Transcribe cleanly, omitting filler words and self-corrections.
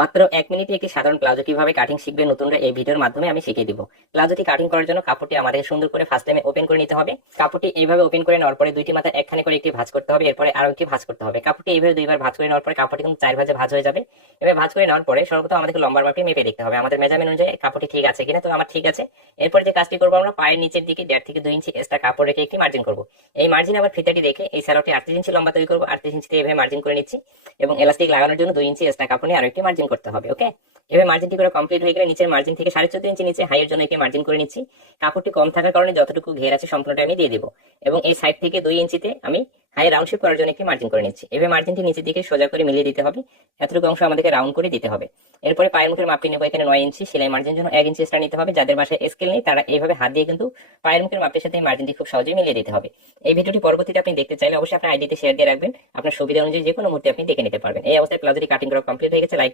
মাত্র 1 মিনিটে একটি সাধারণ প্লাজো কিভাবে কাটিং শিখবে নতুনরা এই ভিডিওর মাধ্যমে আমি শিখিয়ে দিব। প্লাজোটি কাটিং করার জন্য কাপড়টি আমাদের সুন্দর করে ফার্স্ট টাইমে ওপেন করে নিতে হবে। কাপড়টি এইভাবে ওপেন করে নেওয়ার পরে দুইটি মাথা একখানে করে একটি ভাঁজ করতে হবে, এরপরে আরো একটি ভাঁজ করতে হবে। কাপড়টি এইভাবে দুইবার ভাঁজ করে নেওয়ার পরে কাপড়টি কিন্তু 4 ভাঁজে ভাঁজ হয়ে যাবে। এবার ভাঁজ করে নেওয়ার পরে সর্বপ্রথম আমাদেরকে লম্বার মাপটি মেপে দেখতে হবে আমাদের মেজারমেন্ট অনুযায়ী কাপড়টি ঠিক আছে কিনা। তো আমার ঠিক আছে। এরপর যে কাজটি করবো, আমরা পায়ের নিচের দিকে 1.5 থেকে 2 ইঞ্চি এক্সট্রা কাপড় রেখে একটি মার্জিন করবো। এই মার্জিন আবার ফিতাটি রেখে এই সালোয়ারটি 38 ইঞ্চি লম্বা তৈরি করবো। 38 ইঞ্চিতে এইভাবে মার্জিন করে নিচ্ছি এবং এলাস্টিক লাগানোর জন্য 2 ইঞ্চি এক্সট্রা কাপড় নিয়ে আরো একটি মার্জিন করতে হবে। ওকে, এবার মার্জিনটি করে কমপ্লিট হয়ে গেলে নিচের মার্জিন থেকে 14.5 ইঞ্চি নিচে হাইয়ের জন্য একটি মার্জিন করে নিচ্ছি। কাপড়টি কম থাকার কারণে যতটুকু ঘের আছে সম্পূর্ণটা আমি দিয়ে দিব এবং এই সাইড থেকে 2 ইঞ্চিতে আমি হাই রাউন্ড শেপ করার জন্য একটি মার্জিন করে নিচ্ছি। এভাবে মার্জিনটি নিচের দিকে সোজা করে মিলিয়ে দিতে হবে, এতটুকু অংশ আমাদেরকে রাউন্ড করে দিতে হবে। এরপরে পায়ের মুখের মাপটি নেবো এখানে 9 ইঞ্চি, সেলাই মার্জিন জন্য 1 ইঞ্চি এক্সট্রা নিতে হবে। যাদের বাসায় স্কেল নেই তারা এইভাবে হাত দিয়ে কিন্তু পায়ের মুখের মাপের সাথে এই মার্জিনটি খুব সহজেই মিলিয়ে দিতে হবে। এই ভিডিওটি পরবর্তীতে আপনি দেখতে চাইলে অবশ্যই আপনার আইডিতে শেয়ার দিয়ে রাখবেন, আপনার সুবিধা অনুযায়ী যে কোনো মুহূর্তে আপনি দেখে নিতে পারবেন। এই অবস্থায় প্লাজোটি কাটিং করা কমপ্লিট হয়ে গেছে। লাইক